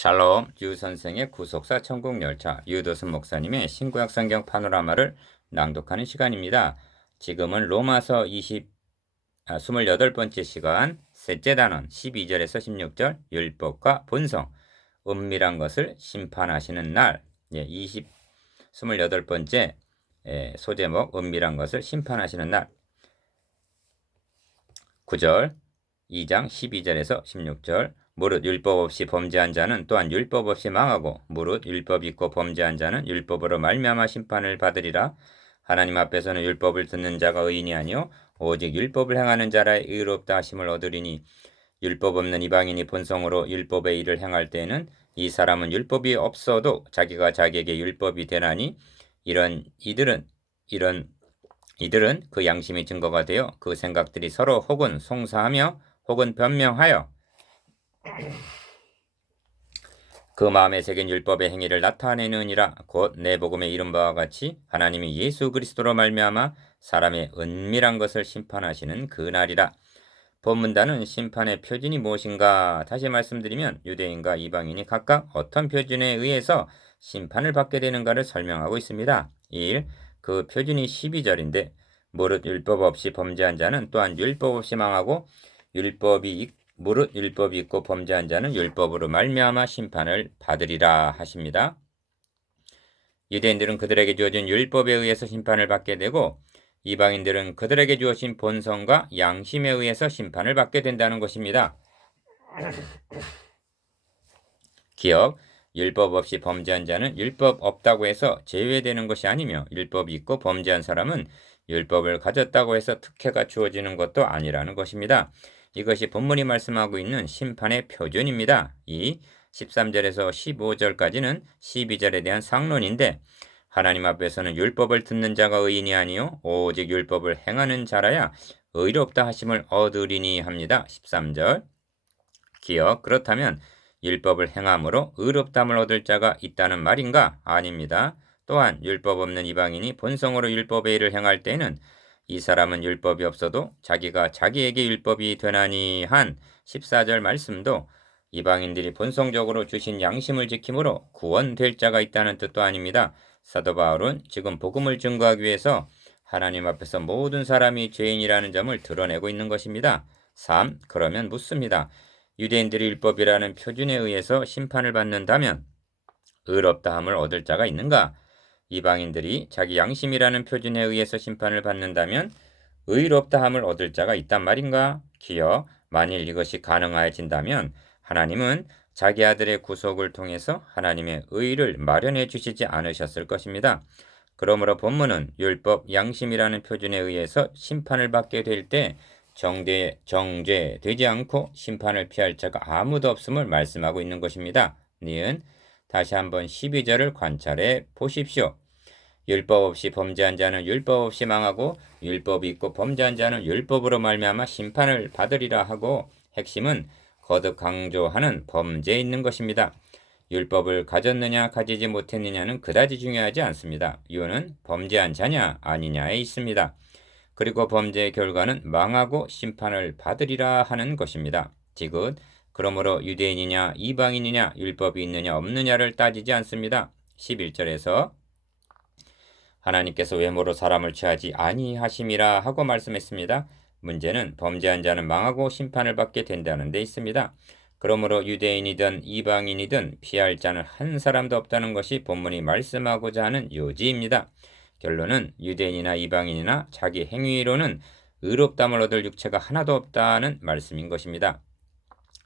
샬롬, 유 선생의 구속사 천국열차, 유도순 목사님의 신구약 성경 파노라마를 낭독하는 시간입니다. 지금은 로마서 28번째 시간, 셋째 단원 12절에서 16절, 율법과 본성, 은밀한 것을 심판하시는 날, 28번째 소제목, 은밀한 것을 심판하시는 날, 9절, 2장 12절에서 16절, 무릇 율법 없이 범죄한 자는 또한 율법 없이 망하고 무릇 율법 있고 범죄한 자는 율법으로 말미암아 심판을 받으리라. 하나님 앞에서는 율법을 듣는 자가 의인이 아니요 오직 율법을 행하는 자라 의롭다 하심을 얻으리니 율법 없는 이방인이 본성으로 율법의 일을 행할 때에는 이 사람은 율법이 없어도 자기가 자기에게 율법이 되나니 이들은 그 양심이 증거가 되어 그 생각들이 서로 혹은 송사하며 혹은 변명하여 그 마음에 새긴 율법의 행위를 나타내느니라. 곧 내 복음에 이른 바와 같이 하나님이 예수 그리스도로 말미암아 사람의 은밀한 것을 심판하시는 그날이라. 본문단은 심판의 표준이 무엇인가 다시 말씀드리면 유대인과 이방인이 각각 어떤 표준에 의해서 심판을 받게 되는가를 설명하고 있습니다. 1. 그 표준이 12절인데 무릇 율법 없이 범죄한 자는 또한 율법 없이 망하고 무릇 율법이 있고 범죄한 자는 율법으로 말미암아 심판을 받으리라 하십니다. 유대인들은 그들에게 주어진 율법에 의해서 심판을 받게 되고 이방인들은 그들에게 주어진 본성과 양심에 의해서 심판을 받게 된다는 것입니다. 기억, 율법 없이 범죄한 자는 율법 없다고 해서 제외되는 것이 아니며 율법이 있고 범죄한 사람은 율법을 가졌다고 해서 특혜가 주어지는 것도 아니라는 것입니다. 이것이 본문이 말씀하고 있는 심판의 표준입니다. 이 13절에서 15절까지는 12절에 대한 상론인데 하나님 앞에서는 율법을 듣는 자가 의인이 아니요 오직 율법을 행하는 자라야 의롭다 하심을 얻으리니 합니다. 13절 기억 그렇다면 율법을 행함으로 의롭담을 얻을 자가 있다는 말인가? 아닙니다. 또한 율법 없는 이방인이 본성으로 율법의 일을 행할 때는 이 사람은 율법이 없어도 자기가 자기에게 율법이 되나니 한 14절 말씀도 이방인들이 본성적으로 주신 양심을 지킴으로 구원될 자가 있다는 뜻도 아닙니다. 사도 바울은 지금 복음을 증거하기 위해서 하나님 앞에서 모든 사람이 죄인이라는 점을 드러내고 있는 것입니다. 3. 그러면 묻습니다. 유대인들이 율법이라는 표준에 의해서 심판을 받는다면 의롭다함을 얻을 자가 있는가? 이방인들이 자기 양심이라는 표준에 의해서 심판을 받는다면 의롭다함을 얻을 자가 있단 말인가? 기여 만일 이것이 가능하여진다면 하나님은 자기 아들의 구속을 통해서 하나님의 의를 마련해 주시지 않으셨을 것입니다. 그러므로 본문은 율법 양심이라는 표준에 의해서 심판을 받게 될 때 정죄되지 않고 심판을 피할 자가 아무도 없음을 말씀하고 있는 것입니다. 니은 다시 한번 12절을 관찰해 보십시오. 율법 없이 범죄한 자는 율법 없이 망하고 율법이 있고 범죄한 자는 율법으로 말미암아 심판을 받으리라 하고 핵심은 거듭 강조하는 범죄에 있는 것입니다. 율법을 가졌느냐 가지지 못했느냐는 그다지 중요하지 않습니다. 이유는 범죄한 자냐 아니냐에 있습니다. 그리고 범죄의 결과는 망하고 심판을 받으리라 하는 것입니다. 지금 그러므로 유대인이냐 이방인이냐 율법이 있느냐 없느냐를 따지지 않습니다. 11절에서 하나님께서 외모로 사람을 취하지 아니하심이라 하고 말씀했습니다. 문제는 범죄한 자는 망하고 심판을 받게 된다는 데 있습니다. 그러므로 유대인이든 이방인이든 피할 자는 한 사람도 없다는 것이 본문이 말씀하고자 하는 요지입니다. 결론은 유대인이나 이방인이나 자기 행위로는 의롭담을 얻을 육체가 하나도 없다는 말씀인 것입니다.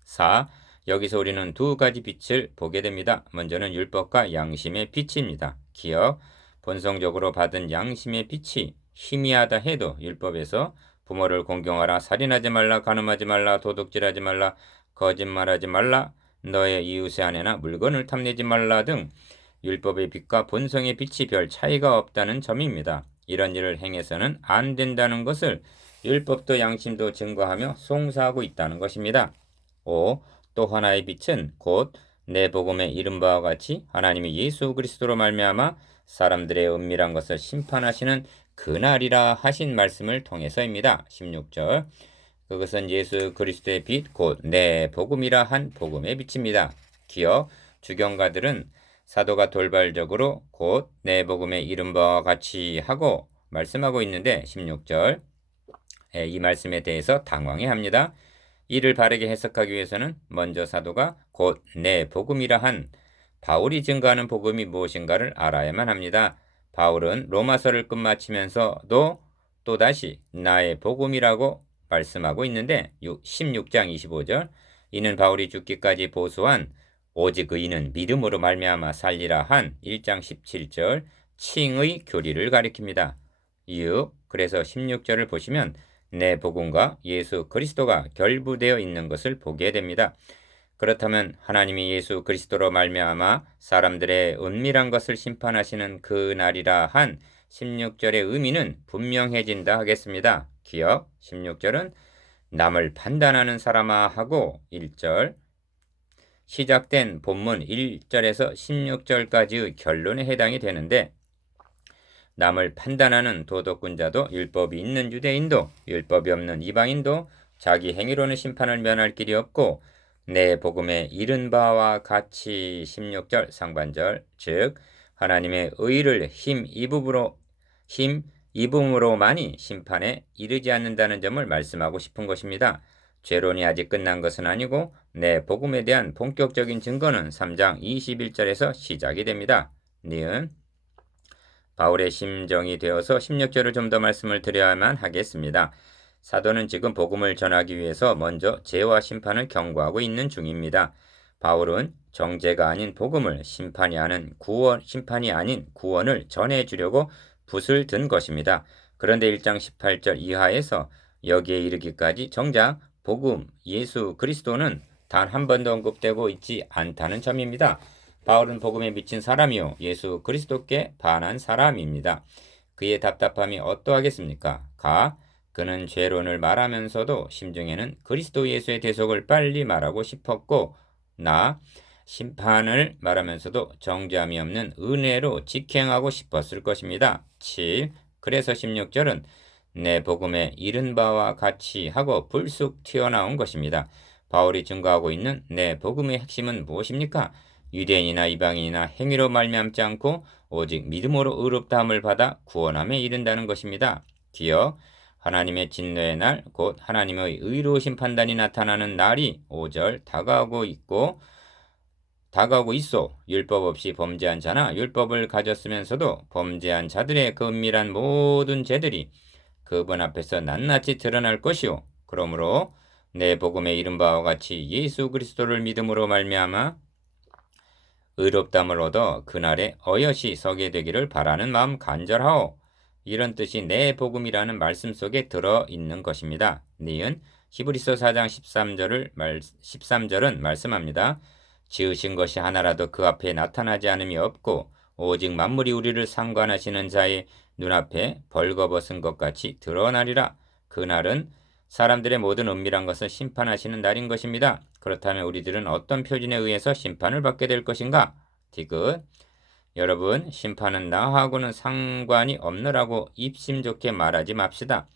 4. 여기서 우리는 두 가지 빛을 보게 됩니다. 먼저는 율법과 양심의 빛입니다. 기억, 본성적으로 받은 양심의 빛이 희미하다 해도 율법에서 부모를 공경하라, 살인하지 말라, 간음하지 말라, 도둑질하지 말라, 거짓말하지 말라, 너의 이웃의 아내나 물건을 탐내지 말라 등 율법의 빛과 본성의 빛이 별 차이가 없다는 점입니다. 이런 일을 행해서는 안 된다는 것을 율법도 양심도 증거하며 송사하고 있다는 것입니다. 5. 또 하나의 빛은 곧 내 복음에 이른 바와 같이 하나님이 예수 그리스도로 말미암아 사람들의 은밀한 것을 심판하시는 그날이라 하신 말씀을 통해서입니다. 16절 그것은 예수 그리스도의 빛 곧 내 복음이라 한 복음의 빛입니다. 기억 주경가들은 사도가 돌발적으로 곧 내 복음에 이른 바와 같이 하고 말씀하고 있는데 16절 이 말씀에 대해서 당황해합니다. 이를 바르게 해석하기 위해서는 먼저 사도가 곧 내 복음이라 한 바울이 증거하는 복음이 무엇인가를 알아야만 합니다. 바울은 로마서를 끝마치면서도 또다시 나의 복음이라고 말씀하고 있는데 16장 25절 이는 바울이 죽기까지 보수한 오직 의인은 믿음으로 말미암아 살리라 한 1장 17절 칭의 교리를 가리킵니다. 그래서 16절을 보시면 내 복음과 예수 그리스도가 결부되어 있는 것을 보게 됩니다. 그렇다면 하나님이 예수 그리스도로 말미암아 사람들의 은밀한 것을 심판하시는 그 날이라 한 16절의 의미는 분명해진다 하겠습니다. 기억 16절은 남을 판단하는 사람아 하고 1절 시작된 본문 1절에서 16절까지의 결론에 해당이 되는데 남을 판단하는 도덕군자도 율법이 있는 유대인도 율법이 없는 이방인도 자기 행위로는 심판을 면할 길이 없고 내 복음에 이른 바와 같이 16절 상반절 즉 하나님의 의를 힘입음으로만이 심판에 이르지 않는다는 점을 말씀하고 싶은 것입니다. 죄론이 아직 끝난 것은 아니고 내 복음에 대한 본격적인 증거는 3장 21절에서 시작이 됩니다. 니은 바울의 심정이 되어서 16절을 좀 더 말씀을 드려야만 하겠습니다. 사도는 지금 복음을 전하기 위해서 먼저 죄와 심판을 경고하고 있는 중입니다. 바울은 정죄가 아닌 복음을 심판이 아닌 구원을 전해주려고 붓을 든 것입니다. 그런데 1장 18절 이하에서 여기에 이르기까지 정작 복음, 예수 그리스도는 단 한 번도 언급되고 있지 않다는 점입니다. 바울은 복음에 미친 사람이요 예수 그리스도께 반한 사람입니다. 그의 답답함이 어떠하겠습니까? 그는 죄론을 말하면서도 심중에는 그리스도 예수의 대속을 빨리 말하고 싶었고 심판을 말하면서도 정죄함이 없는 은혜로 직행하고 싶었을 것입니다. 7. 그래서 16절은 내 복음에 이른 바와 같이 하고 불쑥 튀어나온 것입니다. 바울이 증거하고 있는 내 복음의 핵심은 무엇입니까? 유대인이나 이방인이나 행위로 말미암지 않고 오직 믿음으로 의롭다함을 받아 구원함에 이른다는 것입니다. 기억 하나님의 진노의 날 곧 하나님의 의로우신 판단이 나타나는 날이 5절 다가오고 있어 율법 없이 범죄한 자나 율법을 가졌으면서도 범죄한 자들의 그 은밀한 모든 죄들이 그분 앞에서 낱낱이 드러날 것이요 그러므로 내 복음에 이른 바와 같이 예수 그리스도를 믿음으로 말미암아 의롭다함을 얻어 그날에 어여시 서게 되기를 바라는 마음 간절하오. 이런 뜻이 내 복음이라는 말씀 속에 들어있는 것입니다. 니은 히브리서 4장 13절은 말씀합니다. 지으신 것이 하나라도 그 앞에 나타나지 않음이 없고 오직 만물이 우리를 상관하시는 자의 눈앞에 벌거벗은 것 같이 드러나리라. 그날은 사람들의 모든 은밀한 것을 심판하시는 날인 것입니다. 그렇다면 우리들은 어떤 표준에 의해서 심판을 받게 될 것인가? 디귿 여러분 심판은 나하고는 상관이 없느라고 입심 좋게 말하지 맙시다.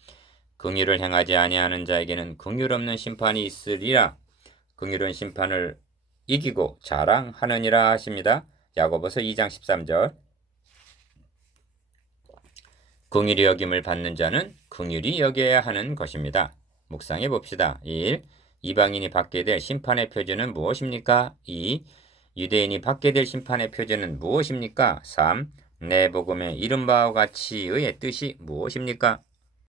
긍휼을 행하지 아니하는 자에게는 긍휼 없는 심판이 있으리라. 긍휼은 심판을 이기고 자랑하느니라 하십니다. 야고보서 2장 13절 긍휼히 여김을 받는 자는 긍휼히 여겨야 하는 것입니다. 묵상해 봅시다. 1. 이방인이 받게 될 심판의 표준은 무엇입니까? 2. 유대인이 받게 될 심판의 표준은 무엇입니까? 3. 내 복음에 이른 바와 같이의 뜻이 무엇입니까?